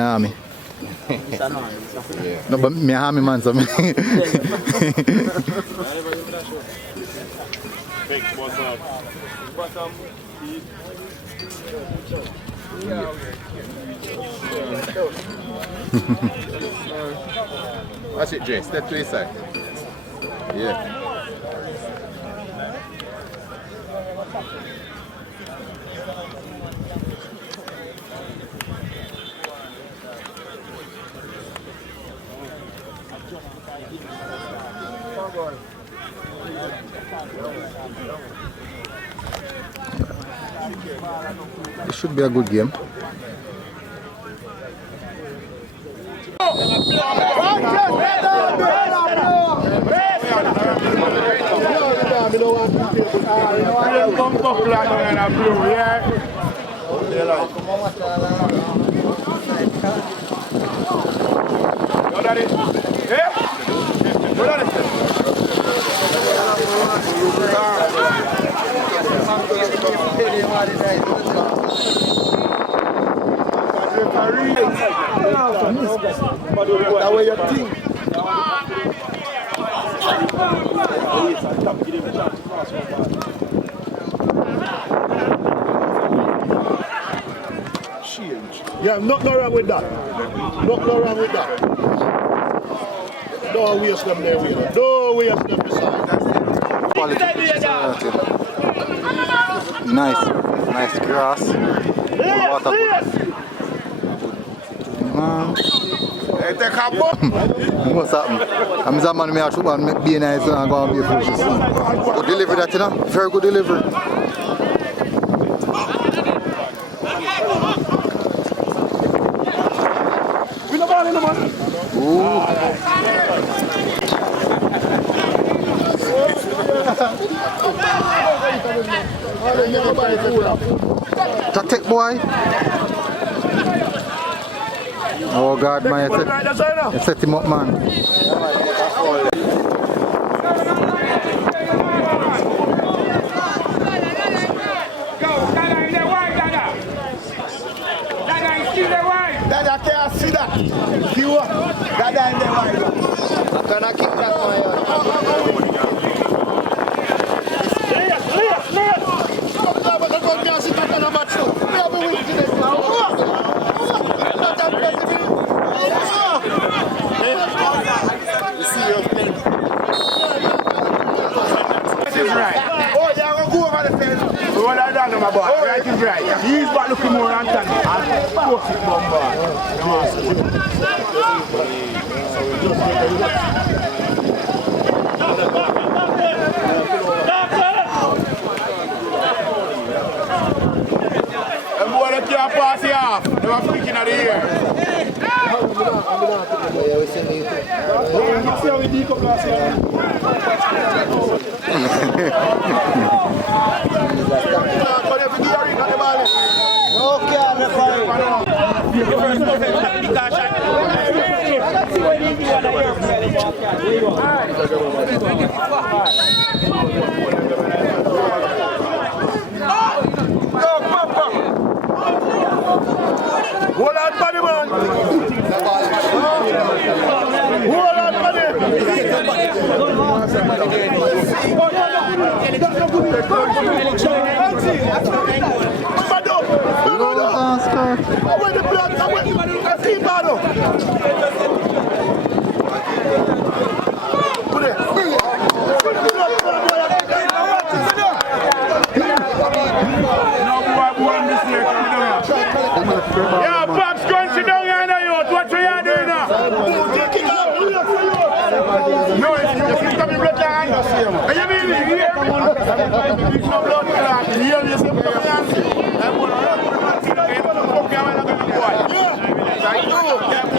Army. No, but me army man, so me. Watch it, Jay. Step to his side. Yeah. It should be a good game. That way you think. Yeah, nothing wrong with that. Nothing wrong with that. Don't waste them there, Wheeler. Don't waste them beside. Quality. Nice grass. Water what's happening? I'm a man who make football, make be nice and go and be foolish. Good delivery that, you know? Very good delivery. Ooh. Tactic boy. Oh God, man, you set him up, man. Dada can't see that. See what? Dada in the white. I'm gonna kick that one. My boy, right is right. He's back looking more on time. I'll force it, bomba. And boy, they can't pass it off. They were freaking at the ear. Hold on, buddy, man. Hold on, buddy. Yeah, Pops, go and sit down here now, youth. What you are doing now? No, it's coming blood line. And you mean you hear me? It's no blood clot. You hear me? You're coming down. I'm going to run. I'm going to fuck you. I'm going to go. Yeah. Thank you. Yeah,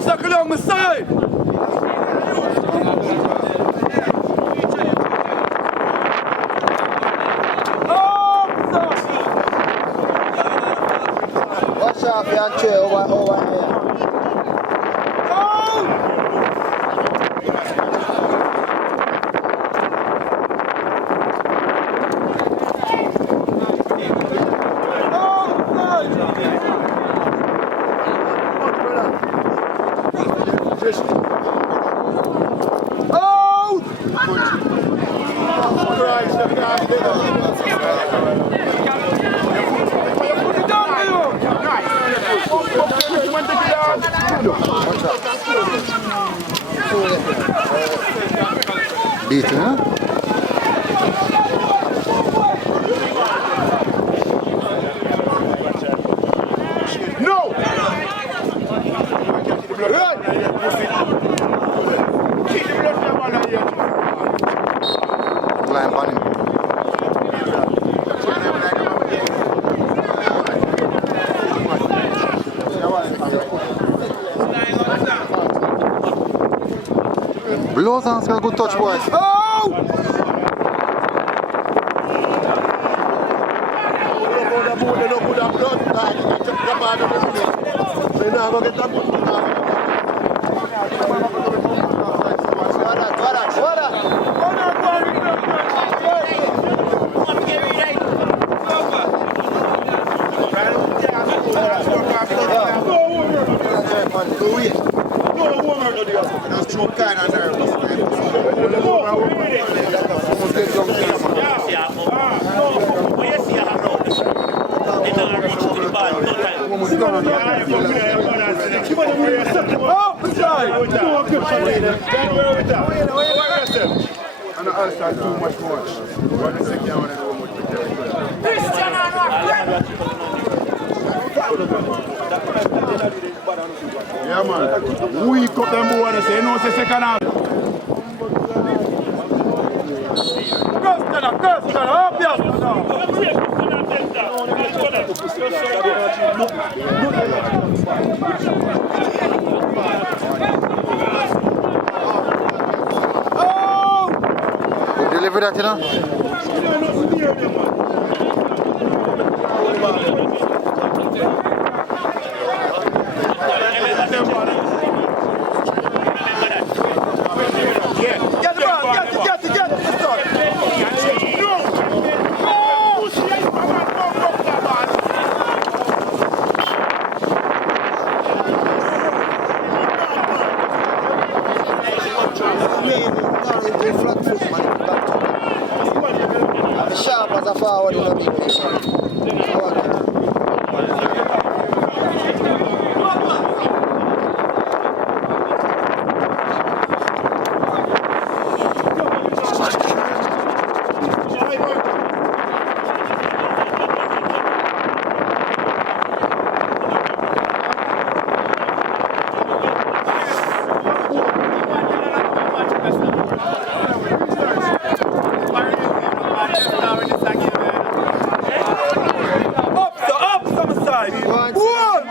Stuck along my side! coffee and tray over here. Beating, huh? No! Line on him. Blows and got a good touch, boys. Yeah, man. We cut them boy and say, you know, say second half. Christiana, up Good delivery that, you know? Sharp as a forward in the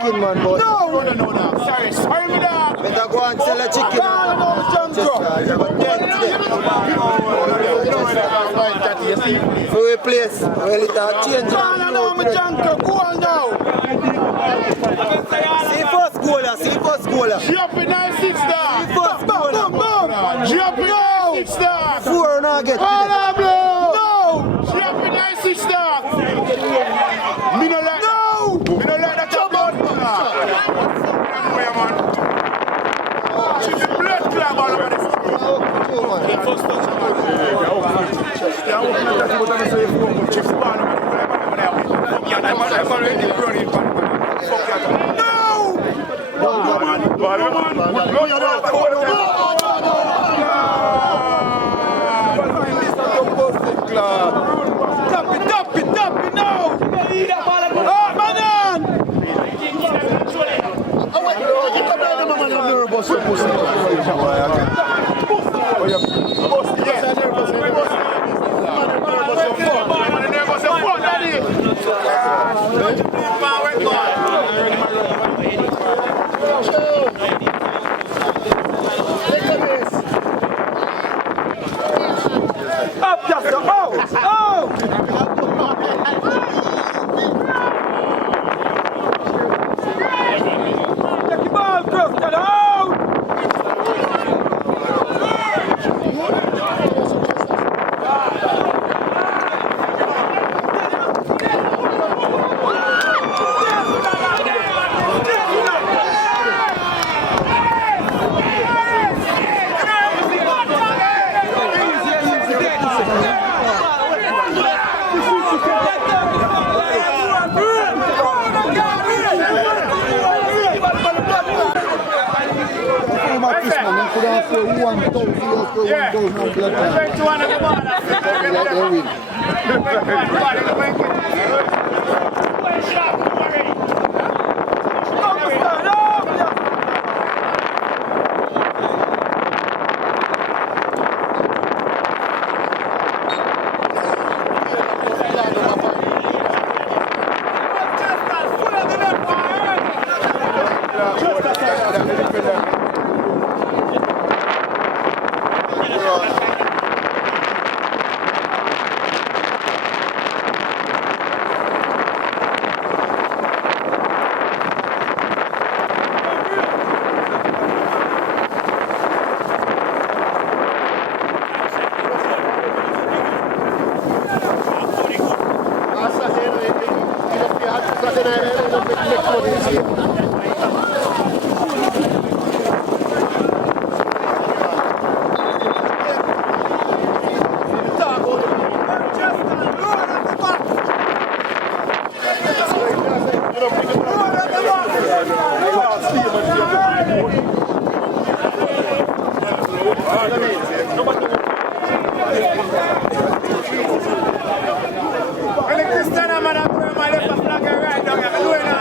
big man, boy. No. Sorry, me dog. Better go and sell a chicken. For replace, well, it a change. No, my junker, go on now. See first goaler. Drop it 9-6 dog. See first goaler. Drop it 9-6 dog. 4 now get. No. Drop it 9-6 dog. Me no like. No. Me no like that job. She's a blood club all over this. First touch. 1,000. Yeah. Blood clot. Straight to one of the ball. Christiana, man, I'm going to left a flag right down here. Do it now.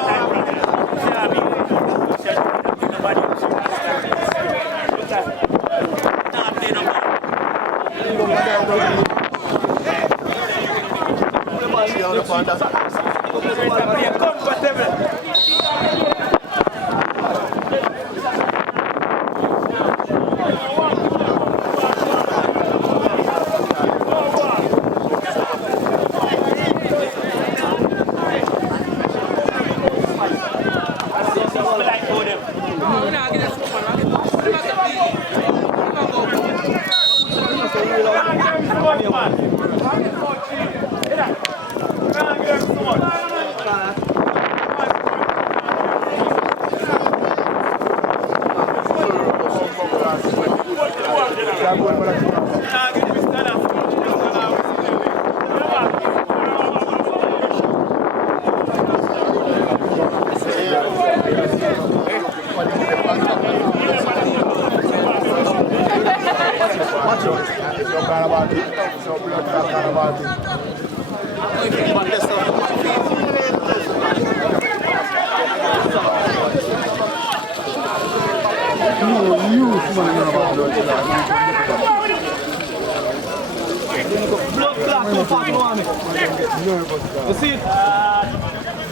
You see it?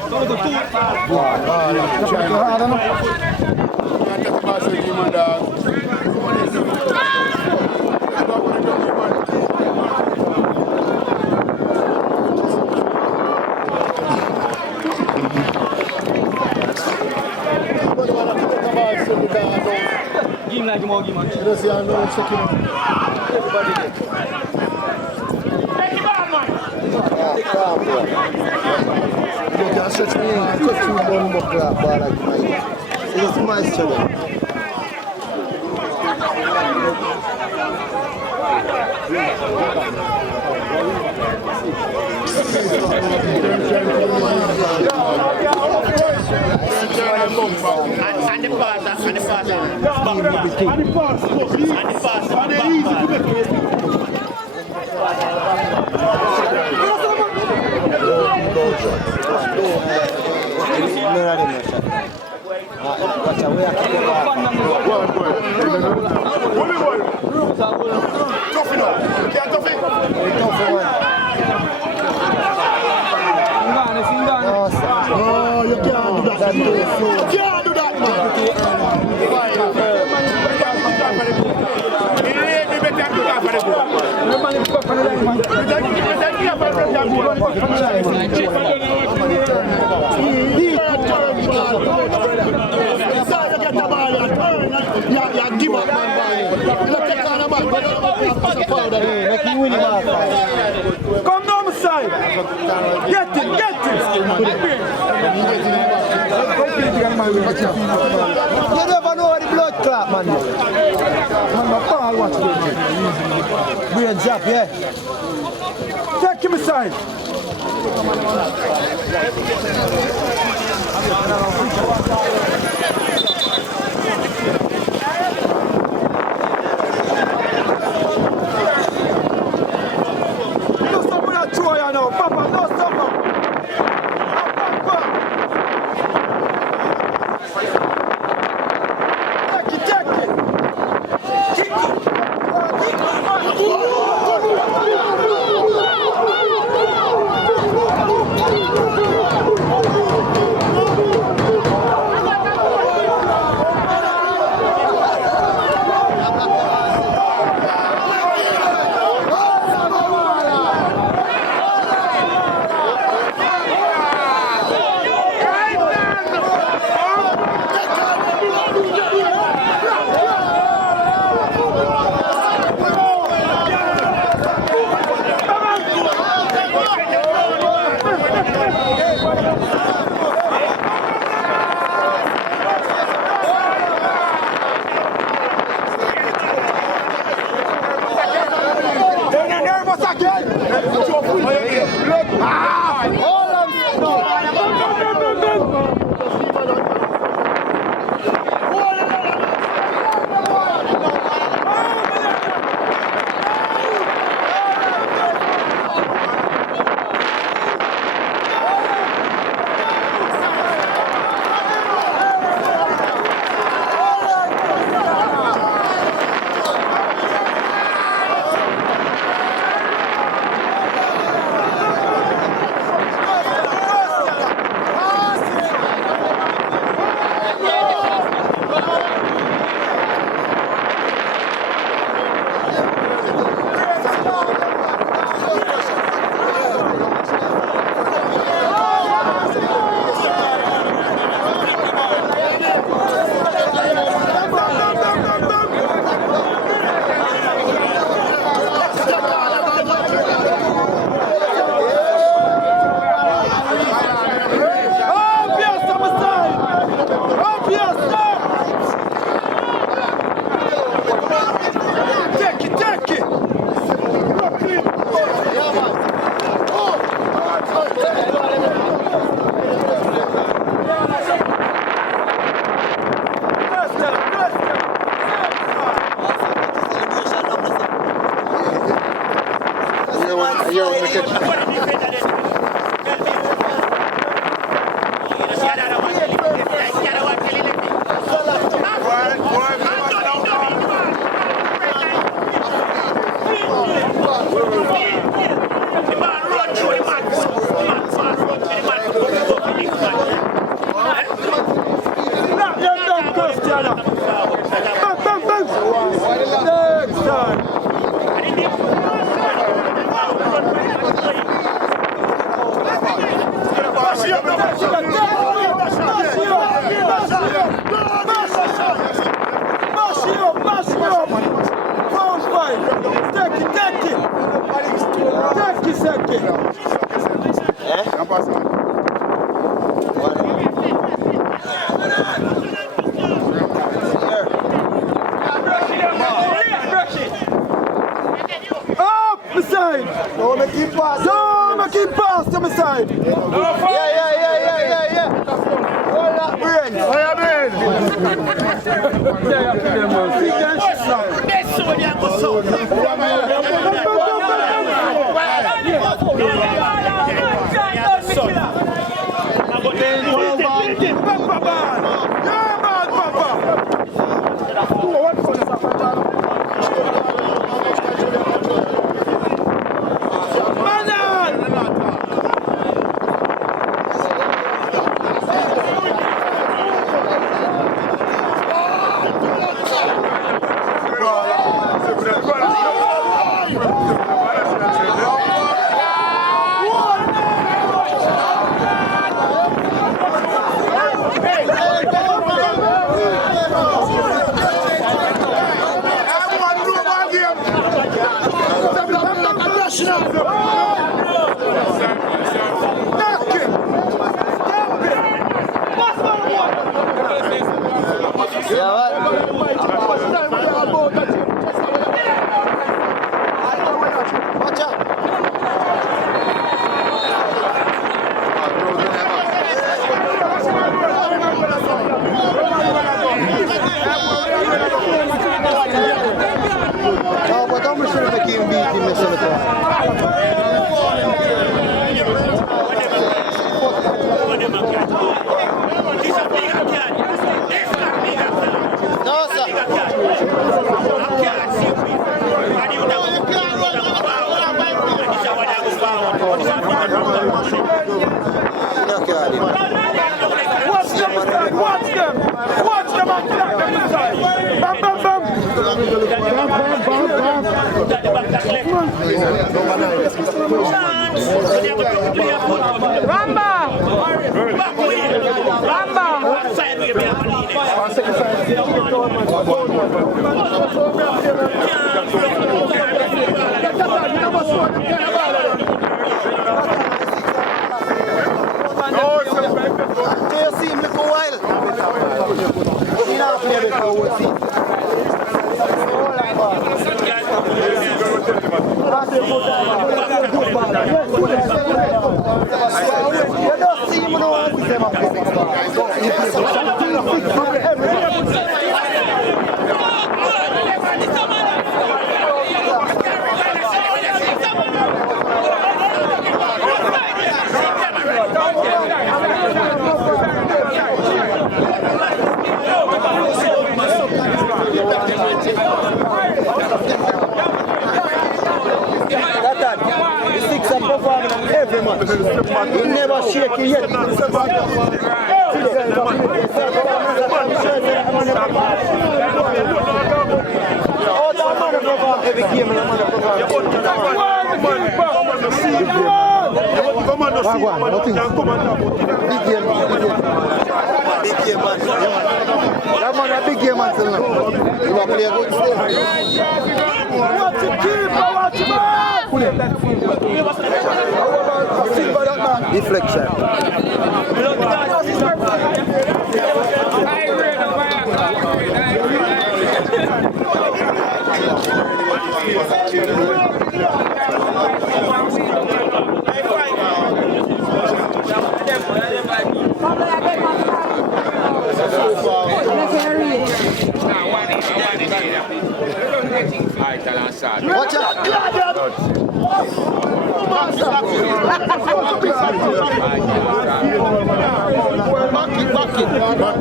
Don't go too give him like him, give him. You see, I know check him. Take it back, man. You can stretch me in, touch me one more grab, but like mine. It's my struggle. Oh, you can't do that. You can't do that, Come down the side. Get it, get it. You never know the blood clot, man. Man, my ball watch it. Brain zap, yeah. Take him aside. Christiana. Bang, bang, bang. Next time. Don't make him pass. Don't make him pass to my side. Yeah. Hold that brain. He never shake it yet. Big game man still now. He will play a good stay. Watch it, keeper, watch it, man. Deflection. Watch out!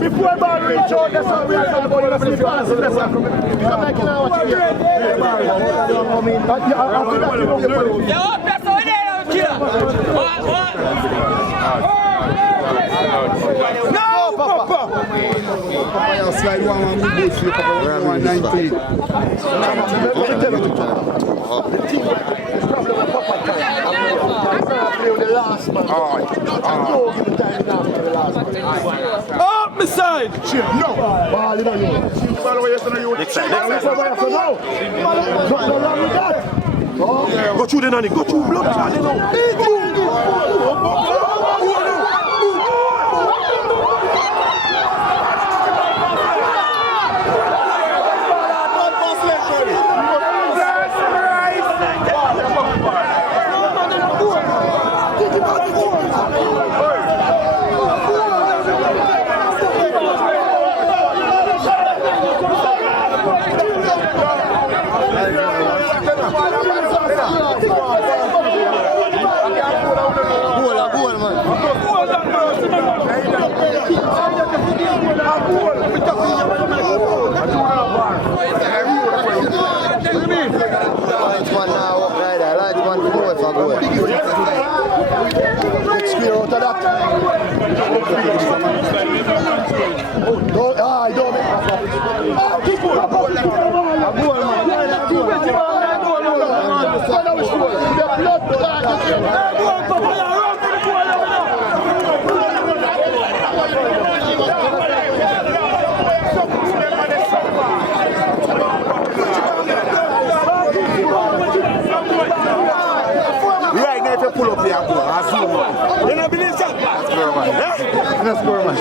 Before ball reach out, that's how we are talking about the fans. Come back in our watch. That's all there, killer. What? No, Papa! I'll slide one good flip about 119. Up my side! No! Ball in on you. Ball away yesterday you. Next side. Go through the nanny, go through blood clot, you know. Pull up here, go. You don't believe that? Let's go, man.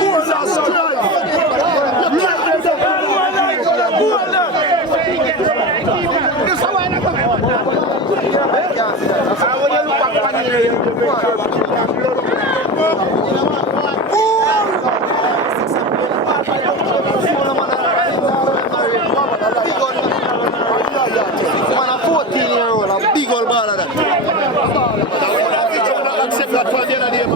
Man, a 14-year-old, a big old ball of that. Accept that for the end of the day, man.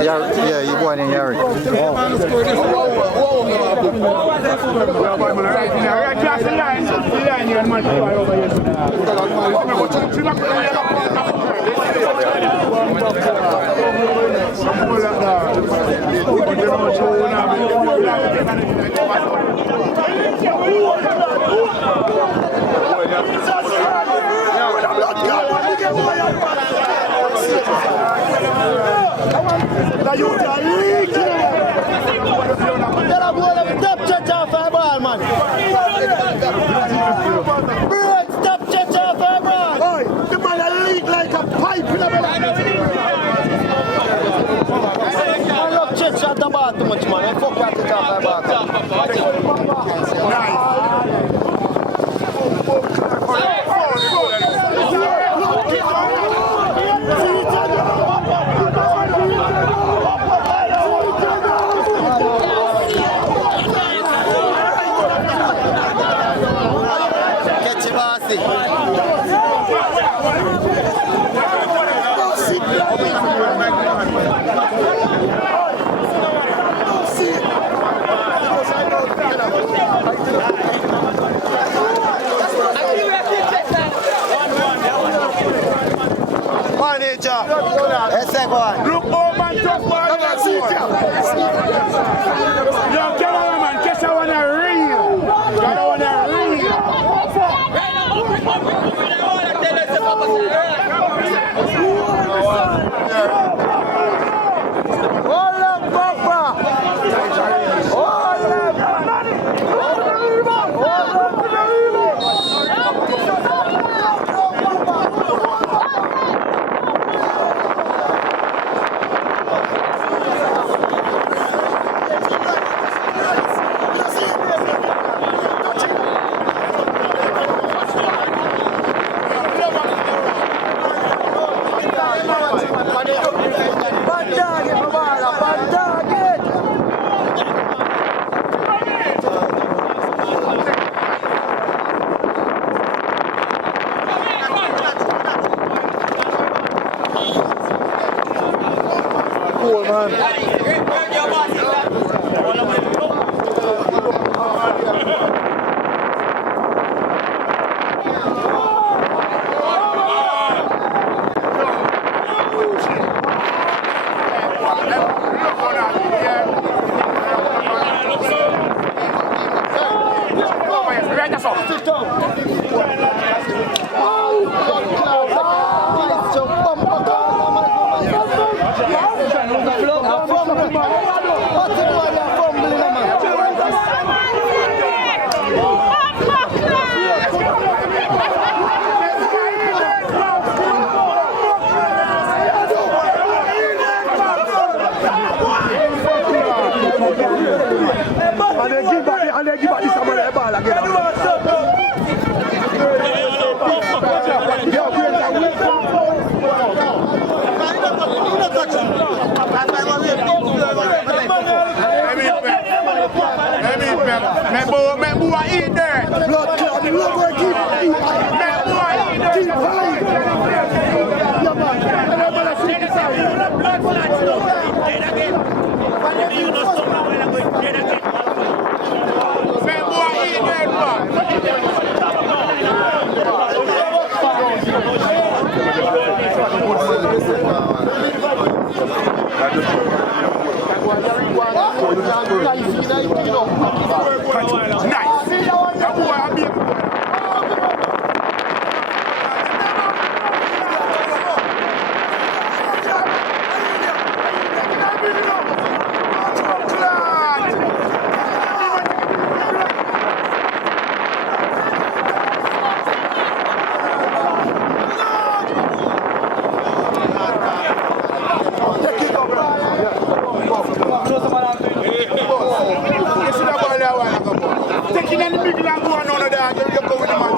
Yeah, you born in Yari. Stop church off our ball, man. Bro, stop church off our ball. Oi, the man a leak like a pipe in the middle. I love church at the bar too much, man. I fuck that church off our ball. Look, oh man, tough one. Yo, cameraman, catch that one a reel. That one a reel. Cool, man. And they give back this man the ball again. Blood clot, the road boy keep taking any big land going on there, you go with the man.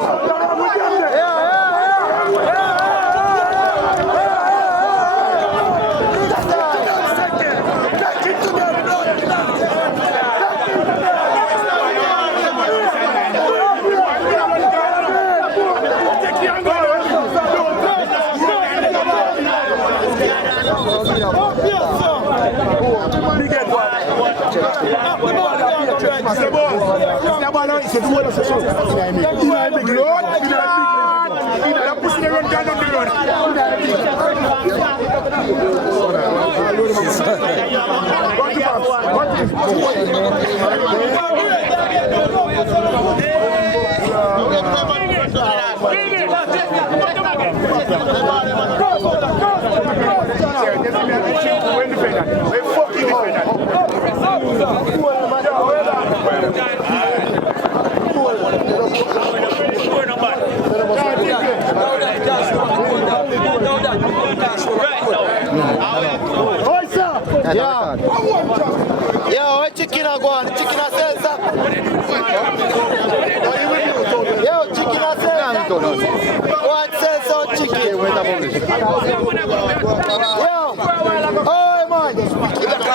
Yo, where chicken are going? Chicken are sell, sir. Yo, chicken are sell. Go and sell some chicken. Yo, oh man.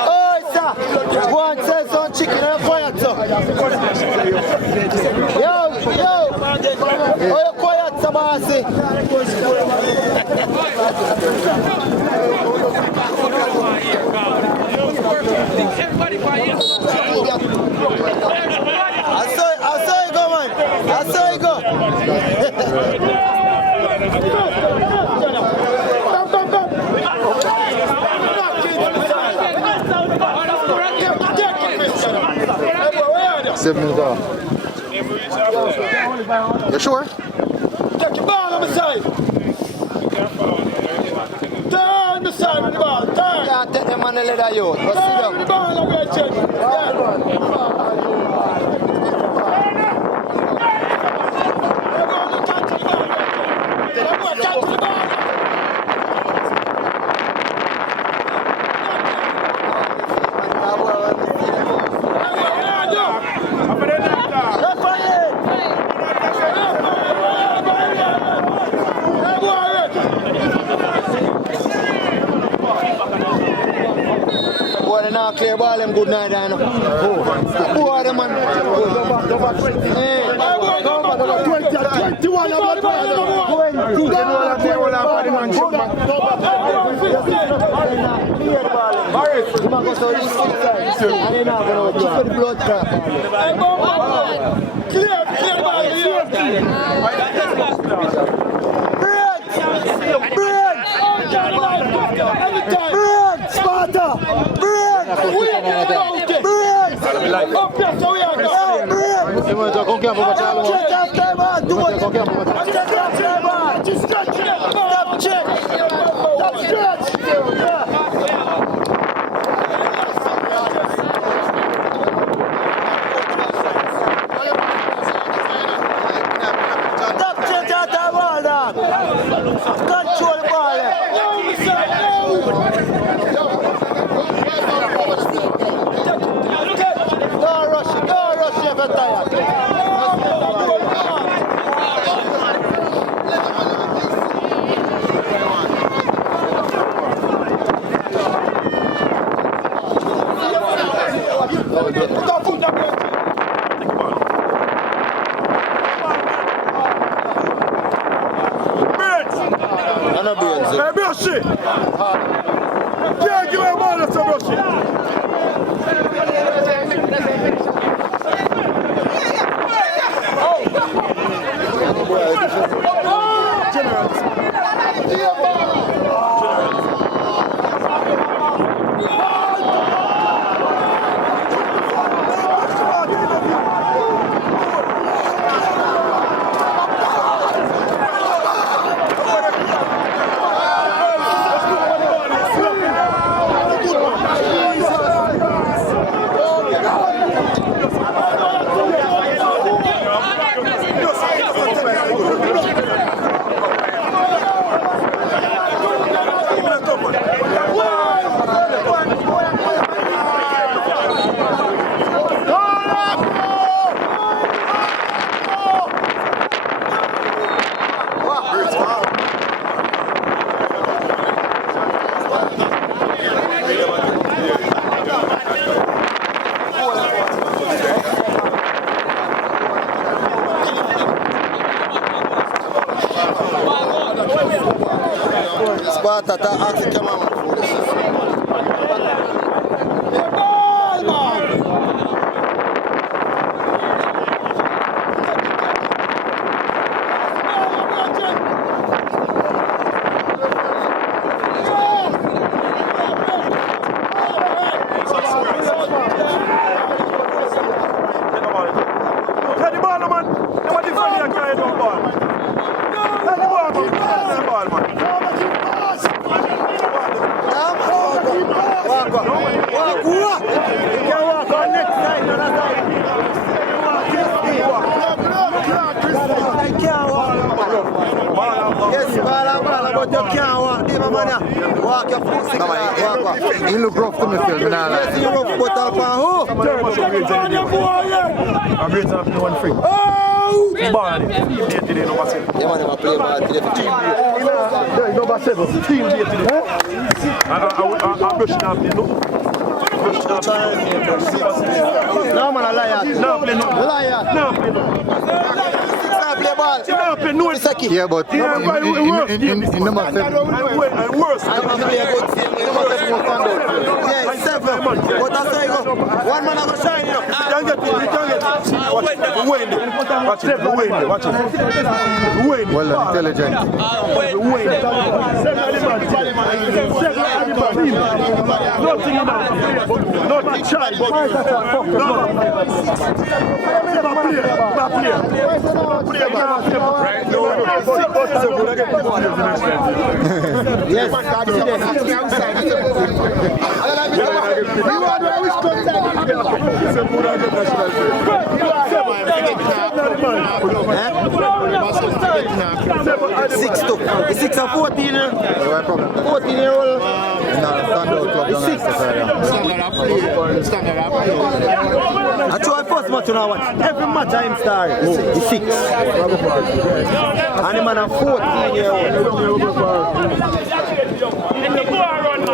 Oh sir. Go and sell some chicken and quiet, sir. Yo. Oh, you quiet, sir, bossy. Everybody quiet. I saw you go, man. I saw you go. Seven minutes off. You sure? Take your ball on the side. Turn the side with the ball. Turn. Can't take them on the leather yacht. Go sit down. Turn the ball on the chin. they not clear ball them good night, I know. Who are them, man? Hey. 21 of control the ball. Don't rush if you're tired. Yeah, give me a ball, let's rush it. Sparta, tá aqui que é uma You look rough to me, Phil. You know, like. You rough, but who? I'm ready to have one free. Oh! Ball. Today, number 7. Yeah, man, I play ball today for team. Number 7. Team day today. I'm brushing up there, no? No, man, I lie at you. No, play no. Lie at you. No, play no. Play ball. No, play no. Yeah, but in number 7. And worse. I'm going to play a good team. Number 7 will stand out. Yeah, 7. But that's how you go. One man have a shine, you know. You can't get it. You can't get it. Watch it. Watch it. Watch it. Well done, intelligent. Nothing in that. Nothing shy, but Six to 6 and 14. 14-year-old. I try first match on one. Every match I am star. It's 6. And the man a 14-year-old.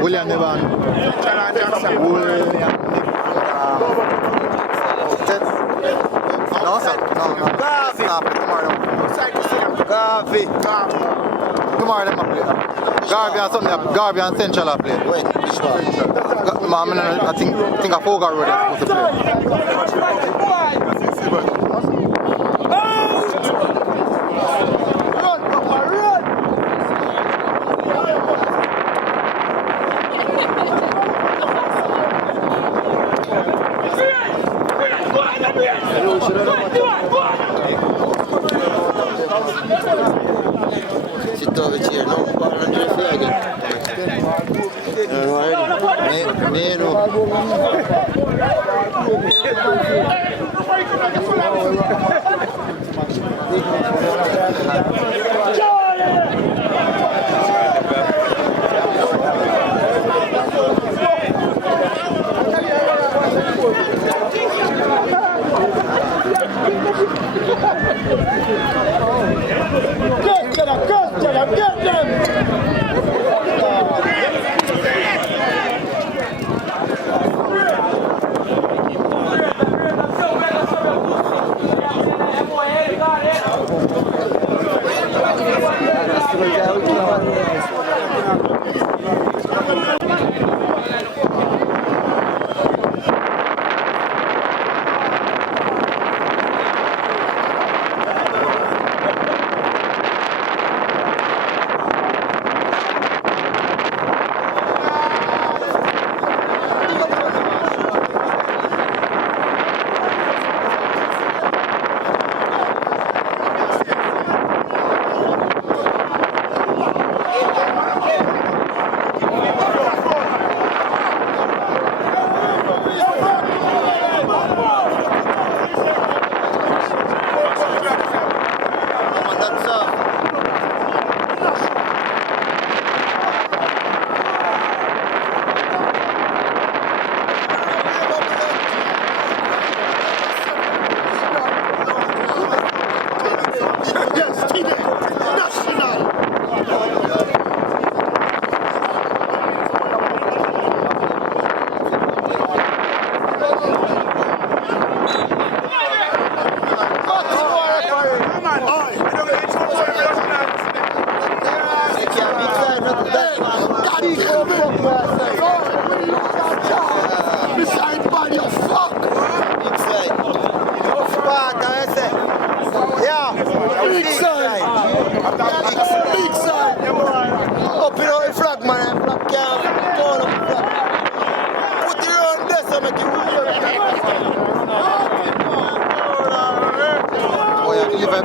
William Nevan. No, sir. No. Garvey. Tomorrow them a play. Garvey and something. Garvey and Central a play. Wait, which one? I think I forgot where they're supposed to play. Run, Papa, run! Sit over here, no? Ball on the flag. Get them!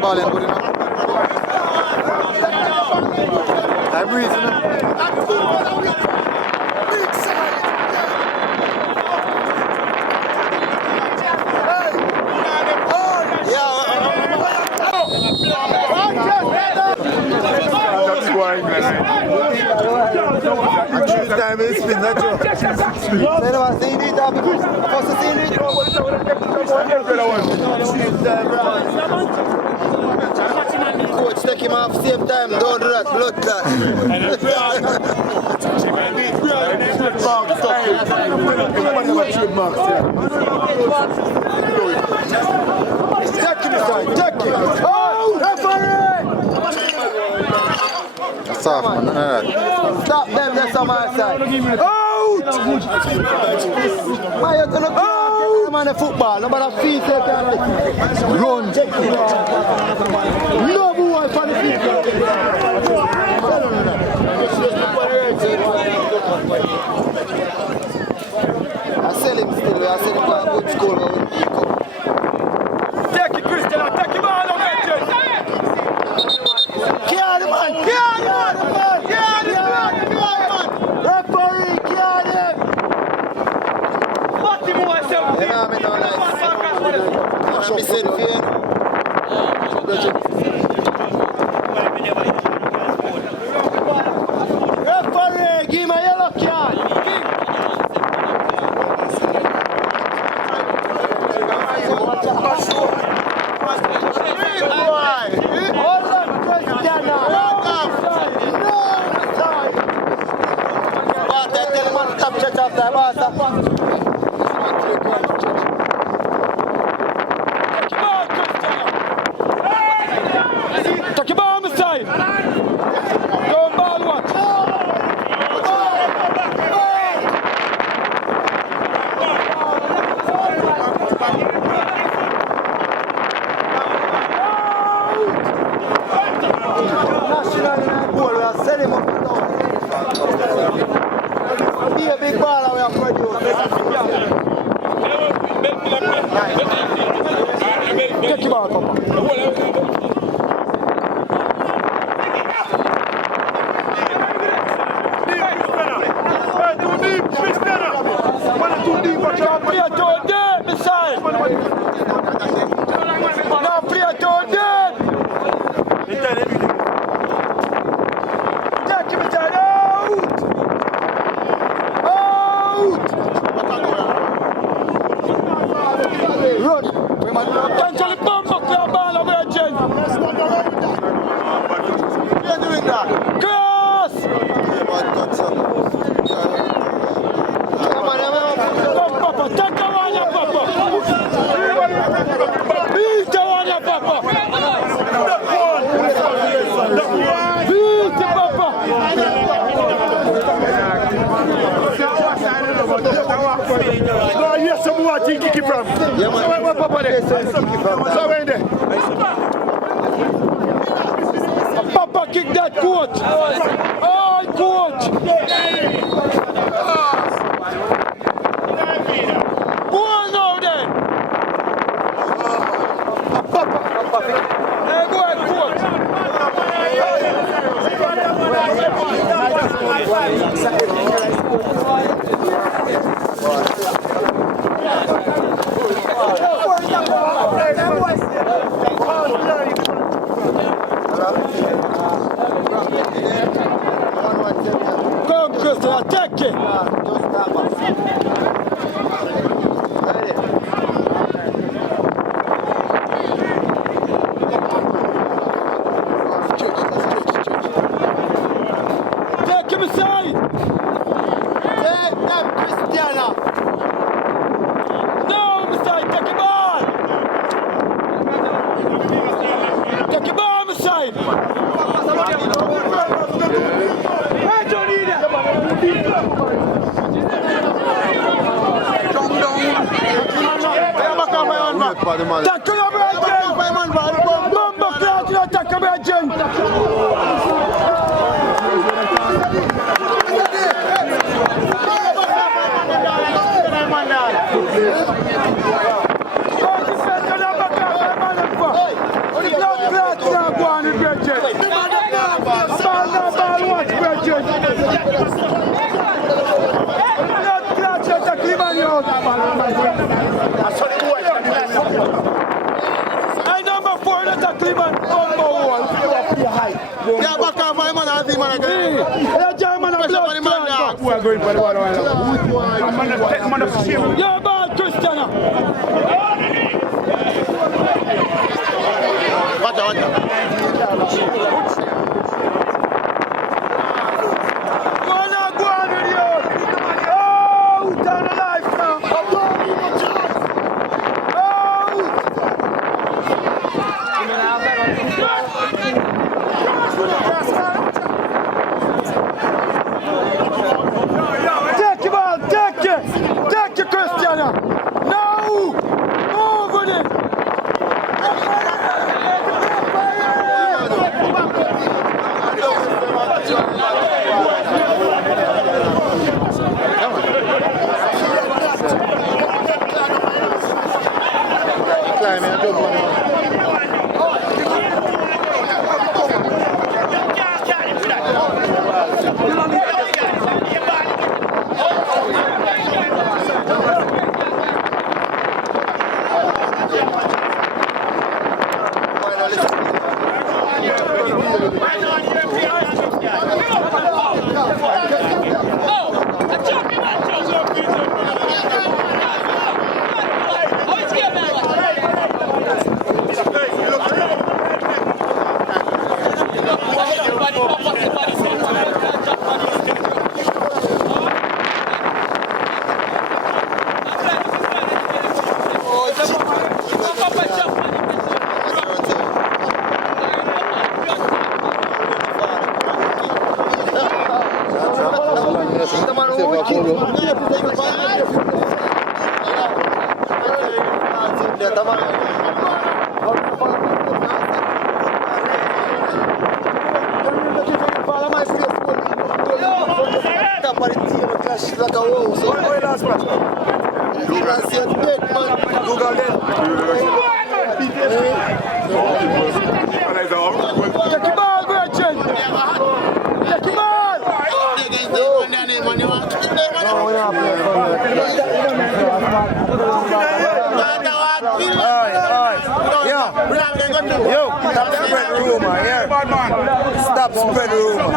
Ball and good enough. I breathe, you know. Time is spin, that's true. Coach, take him off same time, don't do that, blood clot. Check him. Oh, referee! Soft man, none of that. Stop them, that's on my side. Out! Why you gonna go man of football? Nobody feet take care. Run! No boy for the feet. I sell him still, I sell him for a good school. Take it, Christiana, take him all over. Kill the man! Kill the man! Kill the man! Referee, kill him! What the boy said? I'm missing fear. Be a big baller we have produced. Take him out, Papa. Too deep, Christiana. Too deep, Now play to dead, beside. Now play to dead. Take him inside, out. Out. Run. Cancel the bomb up to the ball of Virgin. We are doing that. Cross. Come, Papa. Take the one, ya, Papa. Beat the one, ya, Papa. Beat the Papa. No, yes, some more thing kick it from. Yeah, man. So where Papa there? So where there? Papa kick that coach. Oh, coach. Go on now then. Hey, go ahead, coach. Come, Christiana, take it. Take him aside. Take them, Christiana. No, Messiah, take him on. Take him on, Messiah. Hey, Johnny, there. Take him over again. Bomba clout, you take him again. Number 4, that's a Cleveland number 1. Yeah, back off, man. I'll be man again. Yeah, German and blood clot. Who are going for the one? Yeah, bad Christiana. Watch out. Go on, with you. Oh, down alive now. Take him out, take it, Christiana. No, move with it. Follow my face. top of the table, clash like a wolf. So, Where last match? you can see it dead, man. Google then. Take the ball, Gretchen. Take the ball. Yo, stop spread rumor, yeah. Stop spread rumor.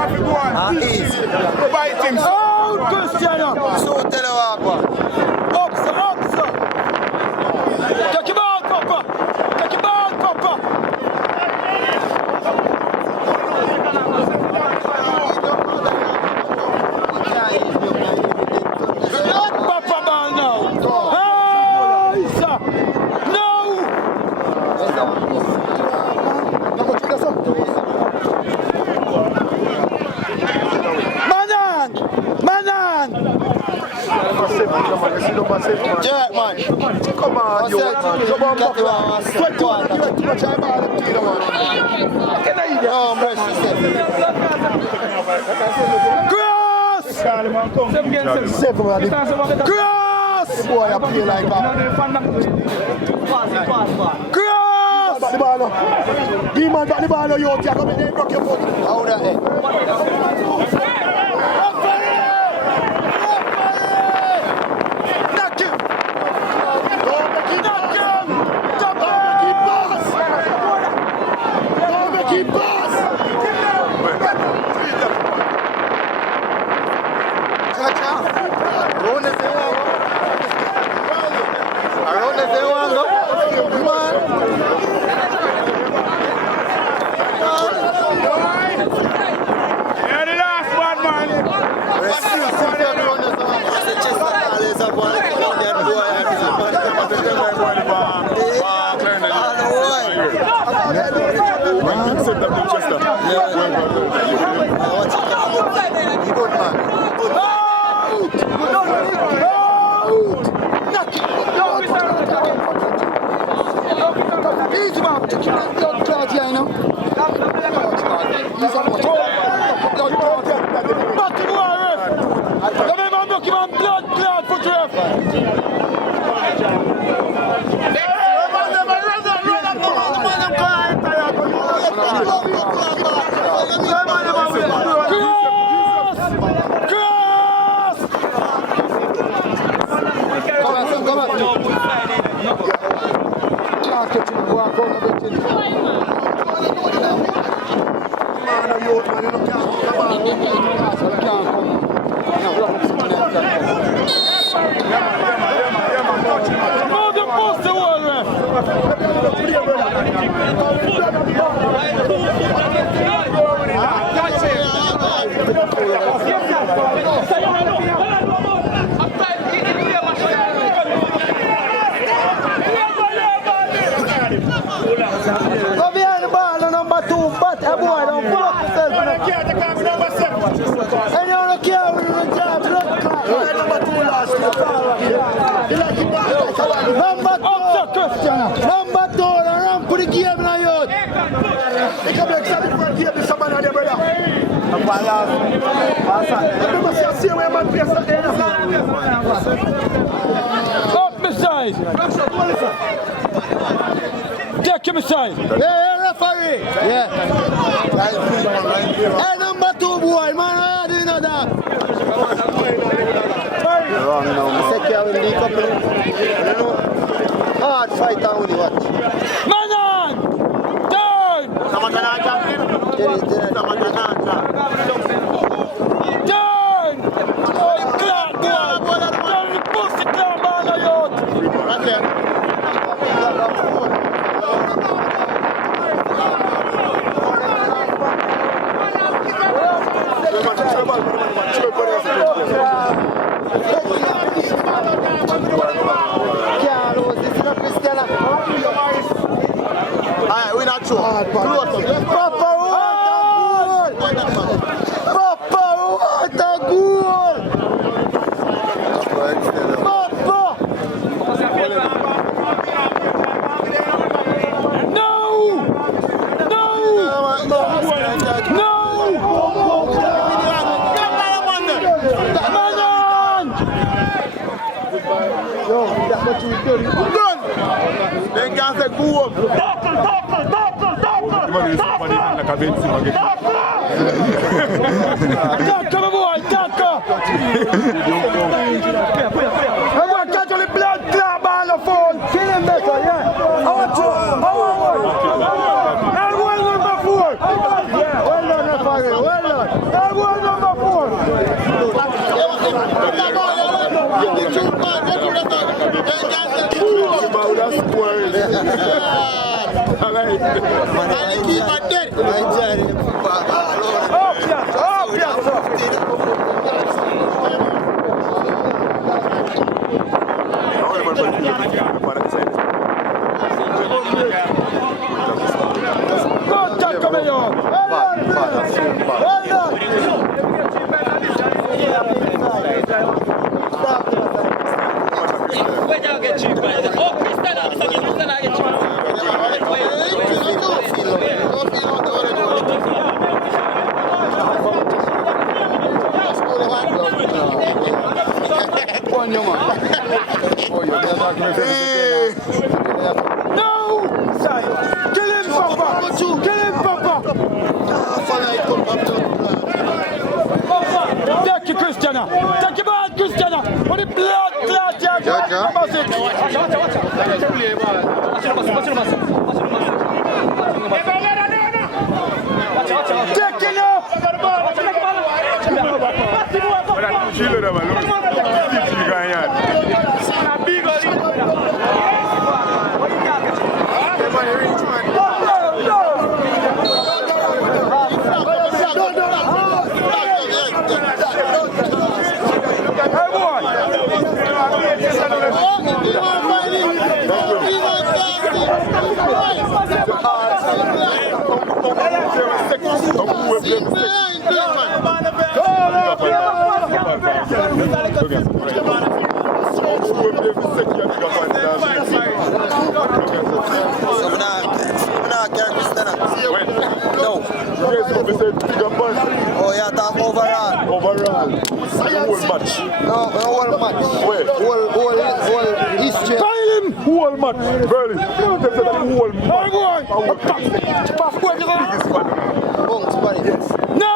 Easy. Bite him. Oh, Christiana. So tell you what. Up, sir, up, sir. Take the ball, Papa. Take the ball, Papa. Papa ball now. Hey, sir. No. Manan. Manan. Jack, man. Come on, you. Come on, Oh, mercy. Cross. Cross. Boy, I play like that. Cross. Back the ball. Give man back the ball. You can't come in there and rock your foot. How that head? Knock him. Don't make it Knock him. Jump pass. Don't make it pass. Around the same one. Around the same one, go. Come on. Yeah, the last one, man. Easy, man. Take him. Don't charge here, you know. Back to the wall, ref. Come here, man. Look him on blood for ref. Move the post the wall, ref. Go behind the ball, number 2, but a boy don't pull up yourself. And you don't care when you jump, blood clot. Number 2 last year. Number 2, Christiana. number 2, run for the game now, youth. They come like something for a game with someone on their brother. Remember, see where man plays at the end of Up the side. Take him aside. Hey, referee. Yeah. Hey, number 2, boy, man, I didn't know that. Wrong now. I said, you will leak up. Hard fight down with the watch. Manan. Turn. Turn. Clock, boy. Turn the pussy clock, man, youth. Carlos, this is not Christiana. Alright, we're not sure. Proper water goal! No! No! No! Done. Then can say go home. Come on, boy, tackle! Everyone catch on the blood clot ball of phone. Kill him better, yeah. I want you. Everyone number 4. Yeah, well done, referee. Well done. Everyone number 4. Good coming on. Well done. Where y'all get cheap, man? Oh, Christiana. Christiana get No! Kill him, Papa! Kill him, Papa! Take you, Christiana! Take your ball, Christiana! What the blood clot, number 6! Take it now! Oh, yeah, talk overall. Overall. Whole match. No, whole match. Wait. Whole history. Whole match. Really. Whole match. No!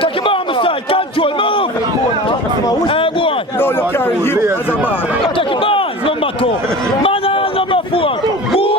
Take your bomb aside, control, move! Hey boy! No, you carry him as a man. Take your bomb, number 2. Man, number 4. Boom!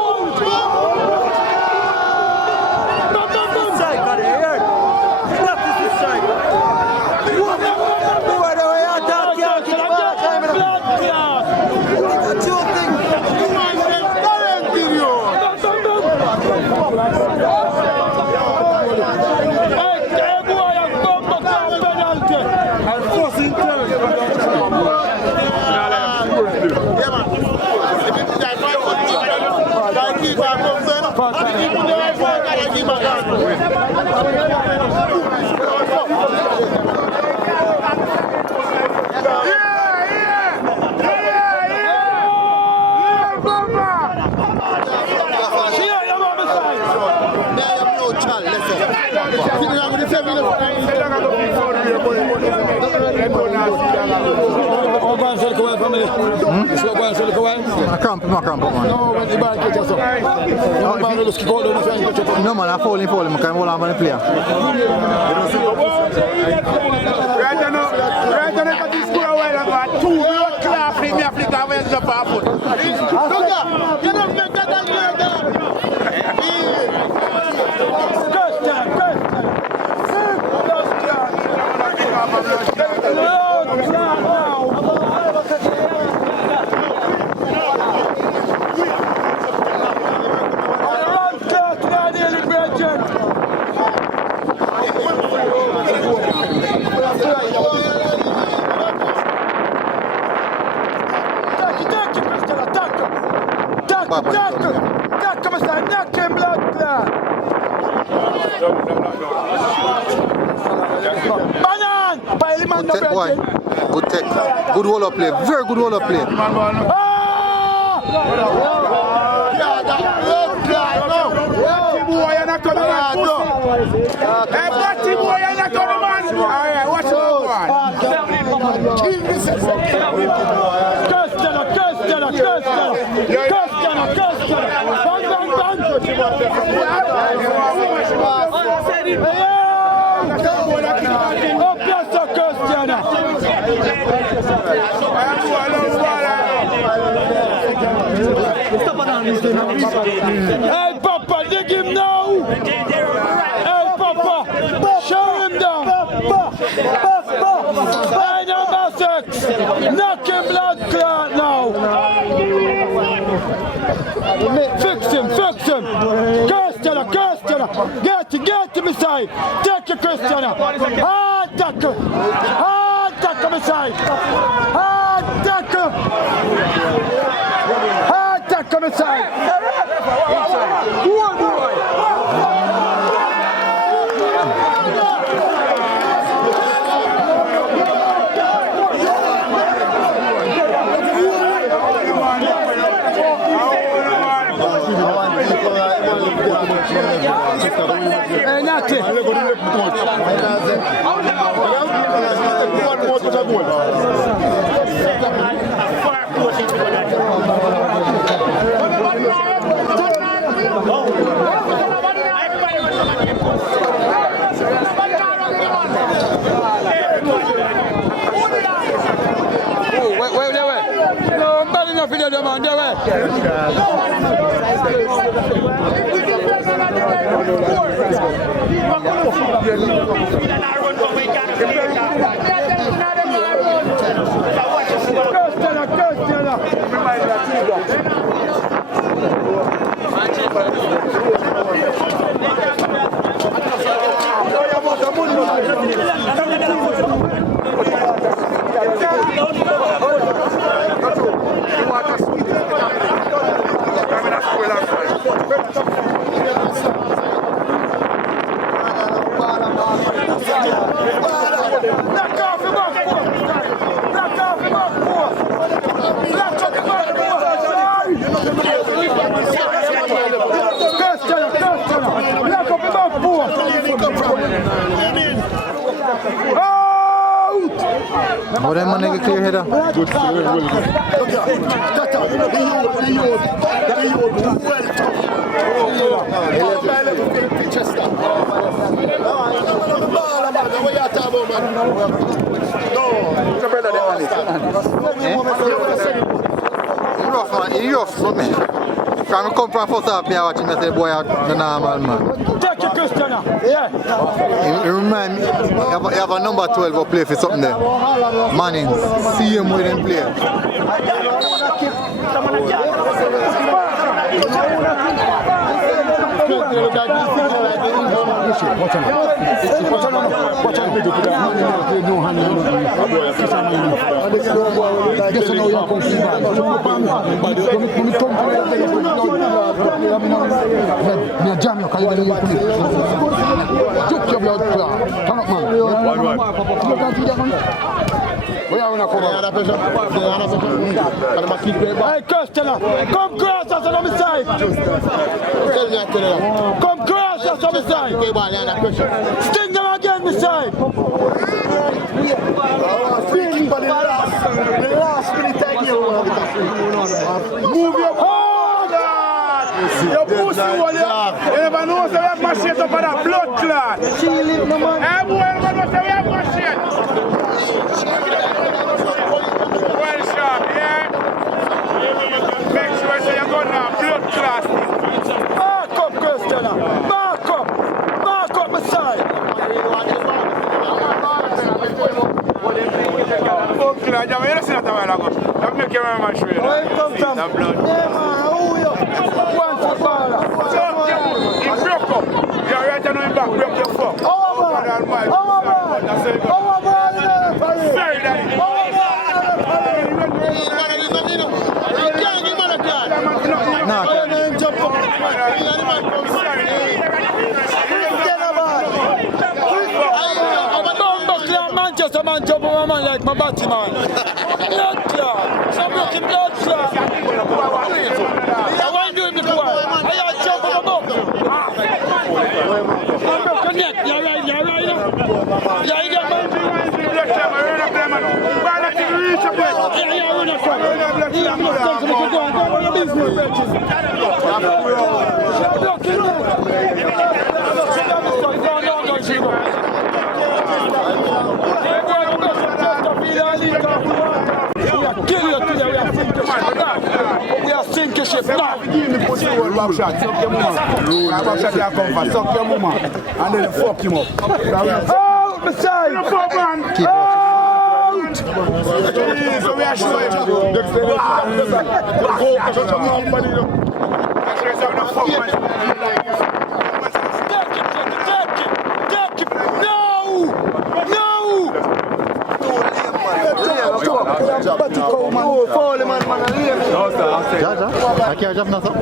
I cramp up, man. No, man, I fall him. I can't hold on for the player. Right now, if I score a while ago, 2 blood clot in the Africa where it's up our foot. Look, you don't make that Good take, boy. Good take. Good hold-up play. Very good hold-up play. Batty boy, you're not coming on pussy. Hey, Batty boy, you're not coming on. Alright, watch out, one. Hey, Papa, dig him now! Hey, Papa, show him down! Hey, number 6, knock him blood clot now! Fix him! Christiana! Get him inside! Take you, Christiana! Hard tackle inside! Hard tackle inside! One boy! Hey, Nati! Wait. No, I'm bad enough in the man, How them man nigga clear header? Good for you, well good. He rough something. From come from first half, I watch him and say, boy, the normal man. Take your Christiana, yeah. He remind me, you have a number 12 who play for something there. Manning, see him with him play. Hey, Christiana, come cross us on the side. Come cross us on the side. Sting them again, the side. Move your your pussy hole, you never know, so we have machete up for that blood clot. Hey, boy, you never know, so we have machete. Well sharp, yeah? Make sure so you're going now, blood clot. Mark up, Christiana. Mark up my side. Blood clot, you don't see that a while ago. That make you remember my shoulder. Where you come from? That blood. Yeah, man, who you? One footballer. He broke up. You're right on him back, broke your foot. Oh, man. Sorry, Daddy. Manchester man jump over a man like my batty man. Blood clot. So I'm looking blood clot. I want to do it before. I jump Yeah, you got man. Blood clot, man. Run up there, man. Why not you reach up there? Yeah, run up there. Yeah, I'm not going to go on your business, bitches. We are sinking ship now. Back shot, suck your mama. Back shot, you come for suck your mama. And then fuck him up. Out the side. Out. So we are showing. Take it. No. I can't jump nothing.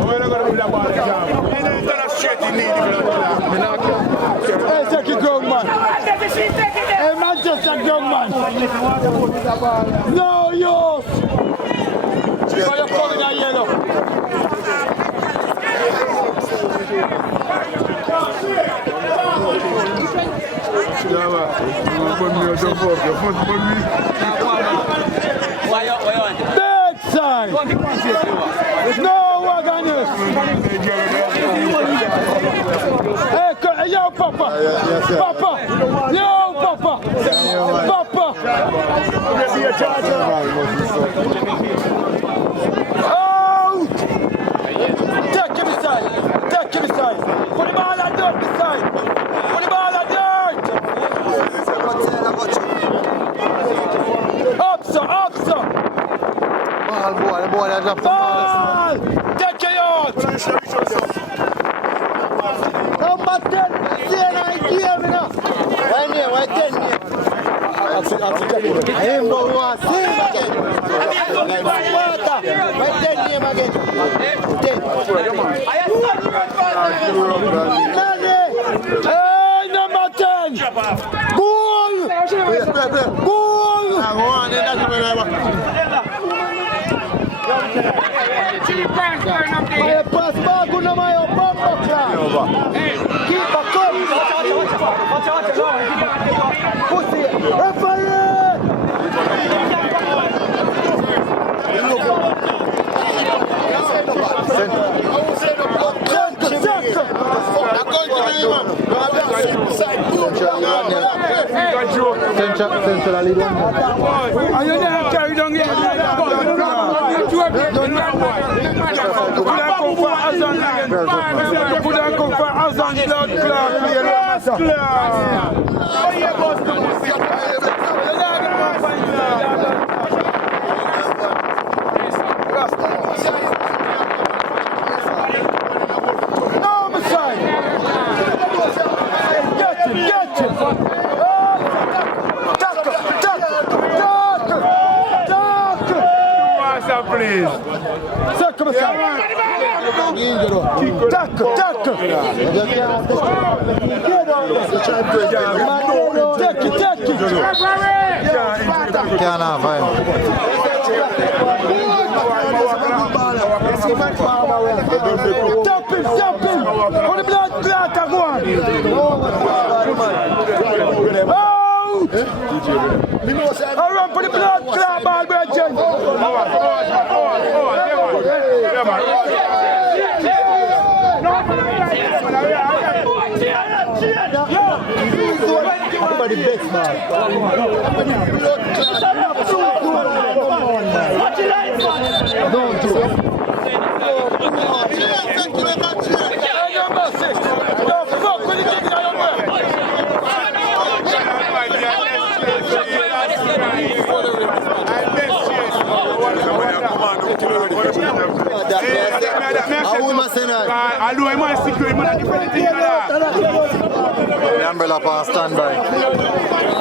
Hey, take it, grown man. Hey, man, just a grown man. No, yours. Why you calling that yellow? Big sign. No wagoners. Hey, yo, Papa. Papa. Yo, Papa. Papa. Out. Take him beside. Put the ball at dirt beside. Put the ball at dirt. Up, sir. Boy, I dropped the ball. Take your yacht. Number 10, see an idea, me now. Why 10 here? I ain't going to see him again. Why 10 here again? 10. Hey, number 10. Goal. My pass back on my bumper club. Keep a cup. Pussy. Referee. Central lead one. And you never carry down here. You could have come for Azan blood No, beside. Get him. Please. Second beside. Tackle. Take it. Can't have Stop him. Put the blood clot and go on. I run for the blood clot ball, Bridget. Everybody best man. Don't do it. Don't fuck with the chicken on your way. the umbrella pass standby.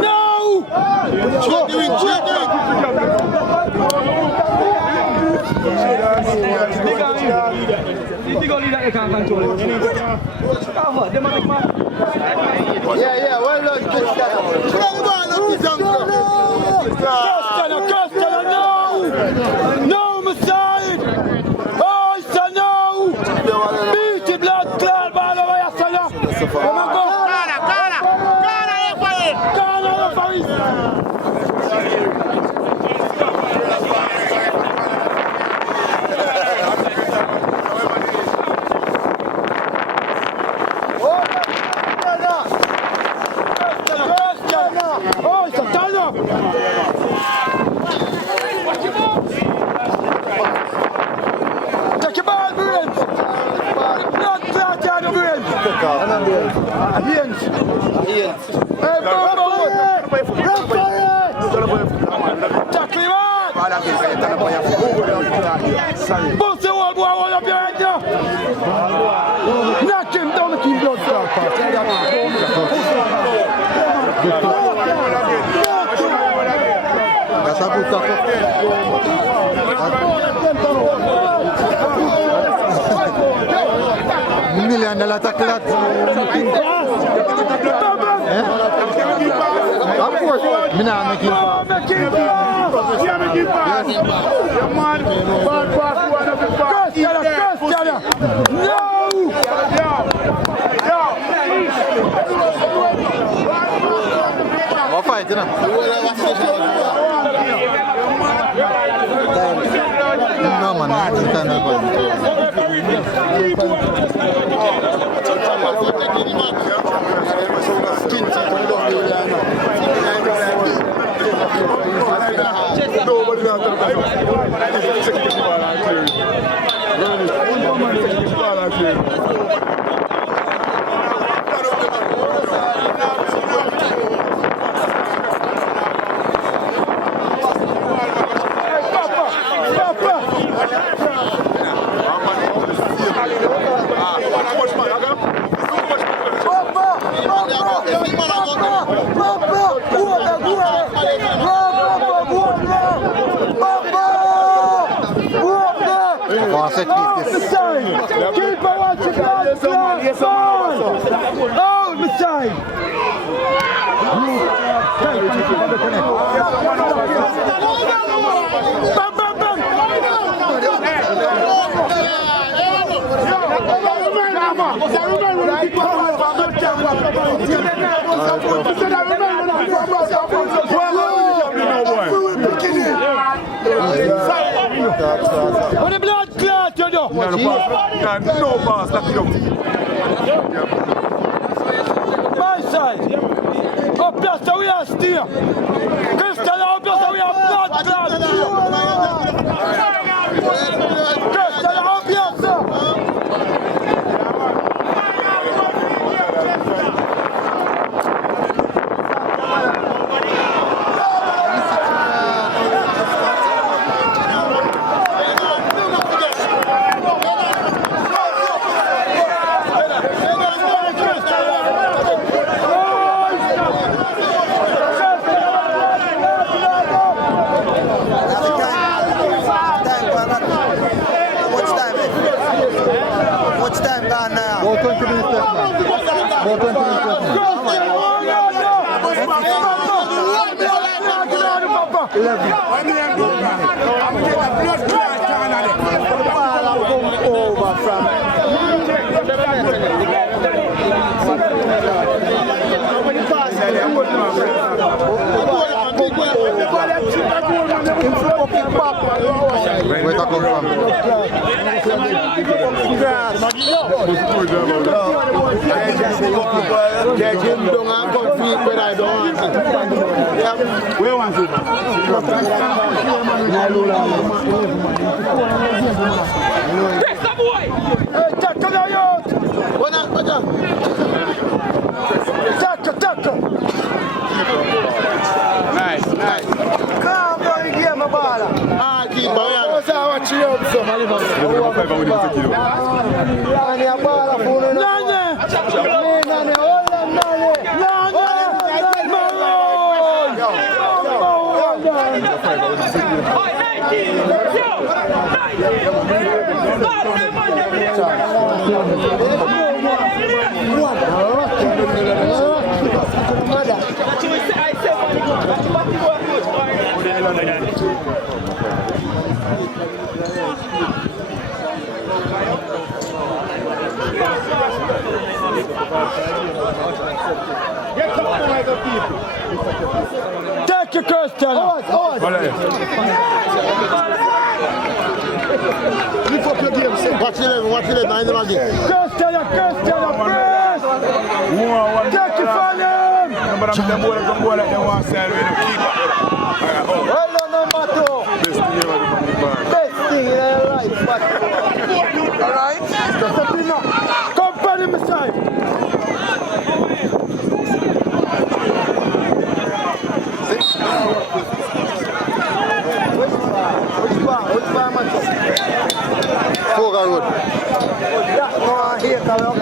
No! Yeah, well done, Christiana. Christiana, no! No, Messiah! Oh, it's a no! Beat the blood clot, man, over here, Salah! Come on, go! Ghana, referee! Oh, it's a turn-up! Take your ball, Brent! Blood clot out of Brent! Hands! Hey, tackle him hard! Both the whole boy all up your head now! Knock him down, the blood That's a good tackle. $1 million tackle that. Of course, me not make it. Christiana! No! What fight, you know? No, man, I just can't set piece. Keep watching oh, Messiah! Bam, bam, what a blood clot, you know! No pass, lock it up. My side! Up there, we are still! Christiana, up there, we are blood clot! Christiana, up here, sir! About 20 minutes left, man. About 20 minutes left, man. 11. Where to come from? Get him down and compete when I don't want it. Where want it? Press the boy! Hey, tackle your youth! Tackle. Nice. Calm down the game, my baller. Keep on. Watch you up, son. Nane, a baller full of Nane, hold on, Nane. Take your Christiana. Lift up your game, son. Watch the level, mind them again. Christiana, press. Take your fan him. But I'm the more like them one side with the keeper. Hold on, number 2. Best thing in your life, alright? Company me side. Which bar, man? Fogar Road. No, here, come on.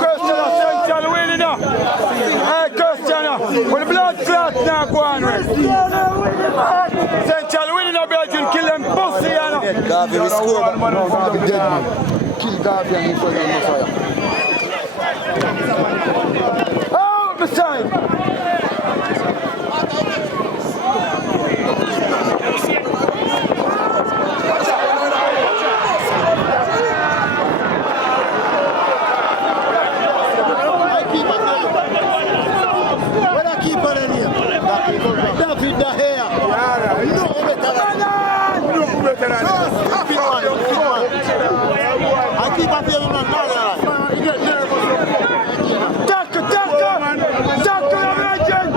Christiana, Central winning now. Hey, Christiana, when the blood clot now go on, right? Central winning now, Belgium, kill them pussy, you know. Garvey, we score. No, Garvey dead, man. Kill Garvey and he put on the fire. Out the side. David the hair. No better than I keep on feeling man now. You get nervous. Tackle, legend.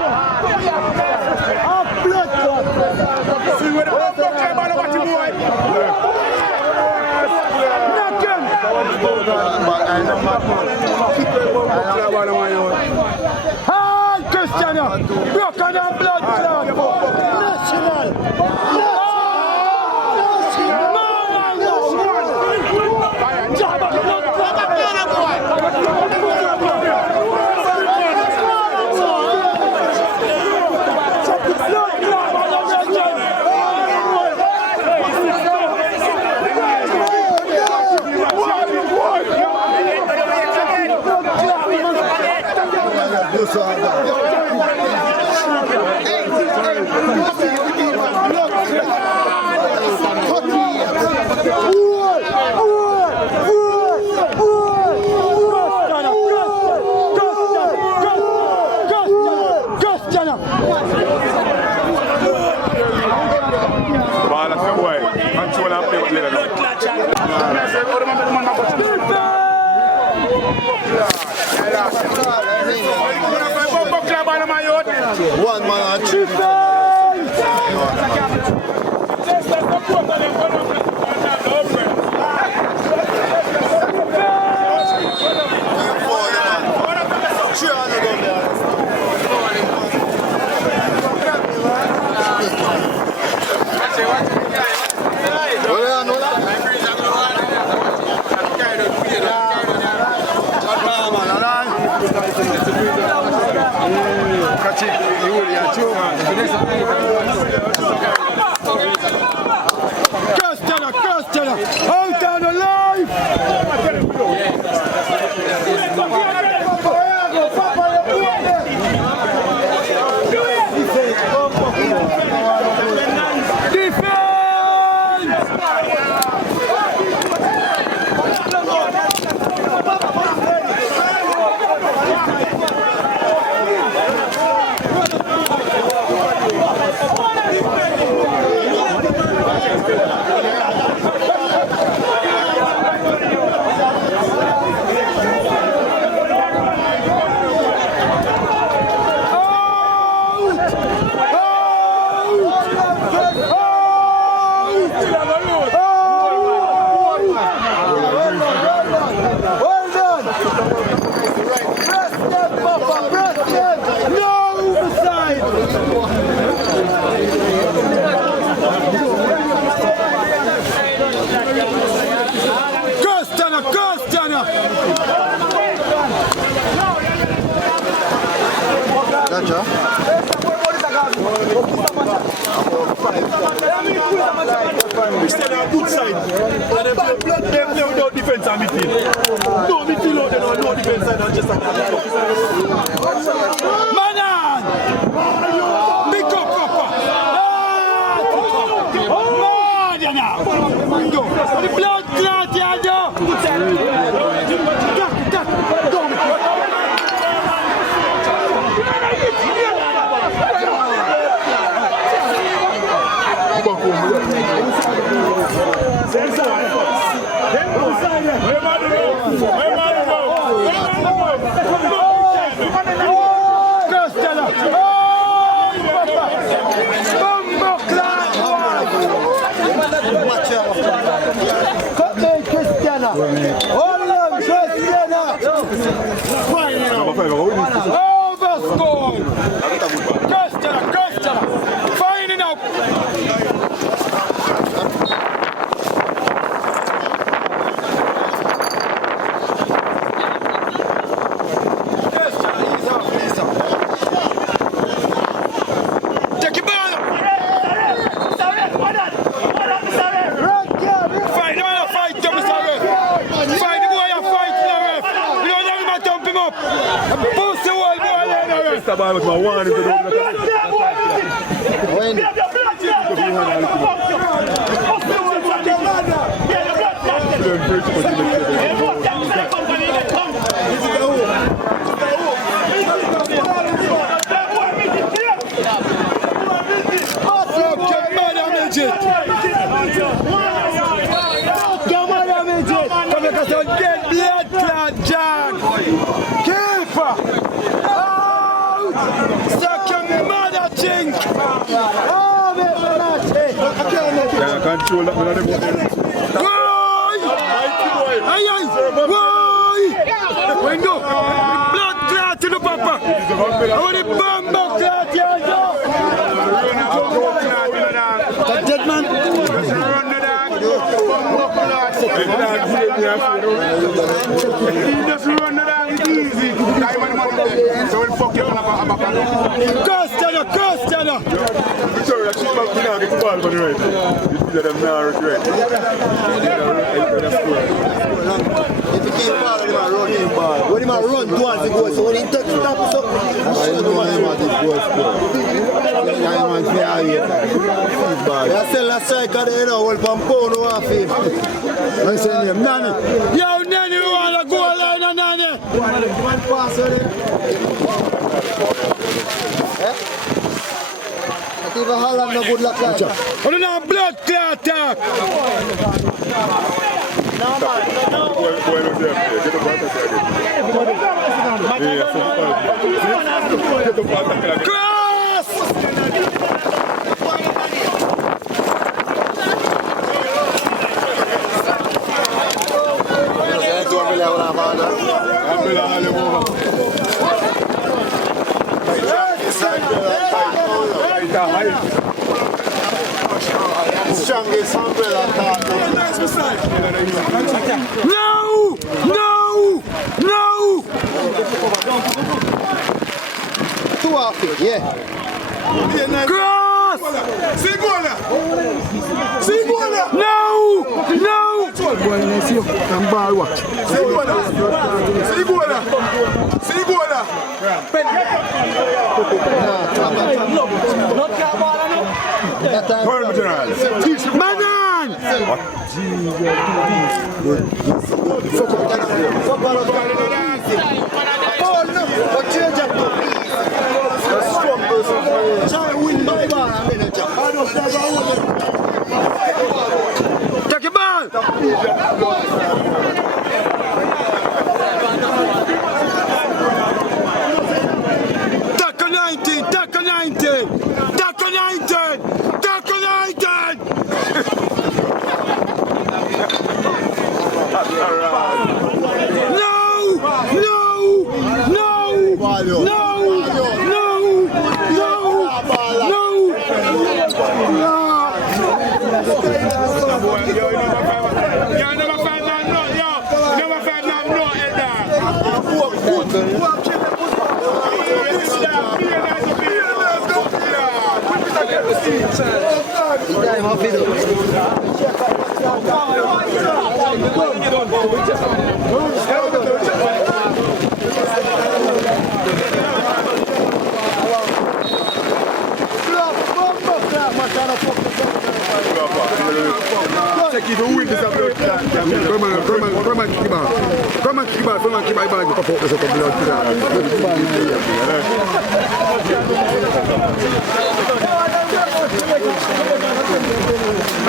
Off blood clot. See where the fuck came out of what you boy? Knock him. Hi, Christiana. Broken and blood clot. National. One man and two. Christiana, out on the life. Sure. Christiana on good side. And they play without defense and midfield. No midfield out there, no defense side, and just like that. Manan! Big up, Papa! Oh, yeah, now! The blood clot, yeah, Christiana! Hold on, Christiana! Overscore! Christiana! Finding out! Take your ball! Find the man a fight, Mr. Ref! Find the boy a fight, Mr. Ref! You don't let him dump him up! Push the whole boy there, Mr. Ref! Mr. Boy was my one into the Dead blood clot, Jack! Keeper! Out! Suck your mother, chink! Oh, I control that one. Why? Aye, why? Window! Blood clot to the papa! Oh, the bumbo clot, yeah, that dead man? Run the dog. He just run the dog, it's easy. So we'll fuck you up. Christiana! Sorry, I should not get the ball on the right. This is them now regret. If he keep ball, he might run him ball. When he might run towards the goal, so when he touch stop or something, I know him at the goal score. Yeah, man, fair here. I sell a striker there, you know, well, Pampone off him. I say him, Nanny. Yo, Nanny, you want to go line, Nanny? One pass on him. Not even Holland no good luck like that. I don't know, blood clot talk. Cross! Strongest umbrella attack. No! Two off it, yeah. Cross! Singola! No! Boy, let's see you. And ball watch. Singola! Manan! Try win by ball and then a jump. Take your ball! Tackle 19! You're number take it to win this blood clot. Come on, kick him out. Come on, kick him out. Come on, kick my bag. Pop out this blood clot.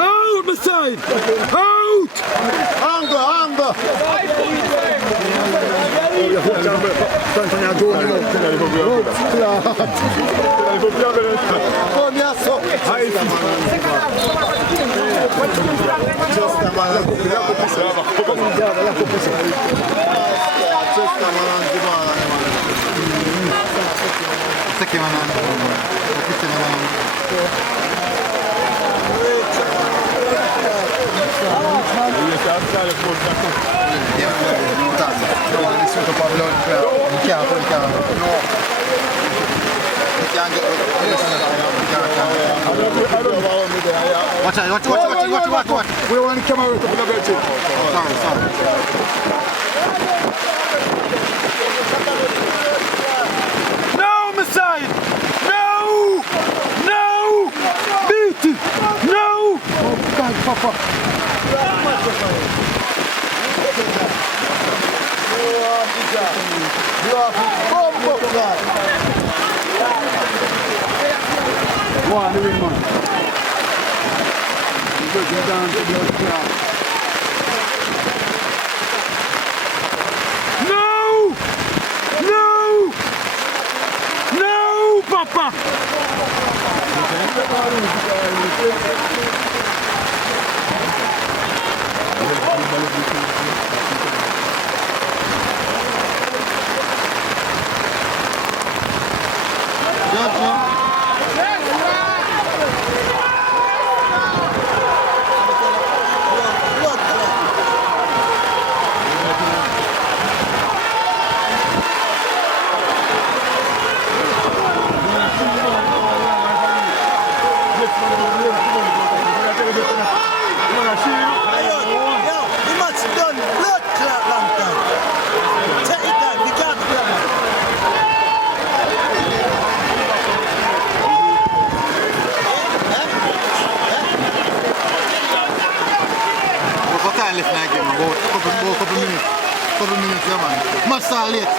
Out, my side! Out! Anger! Watch out. We want to come out with the blood. Sorry. No, Messiah! No! Beat it! No! Oh, God, Papa. Go on, the win, man. You're going down to the blood clot. No, Papa! Couple minutes, yeah man. Much late.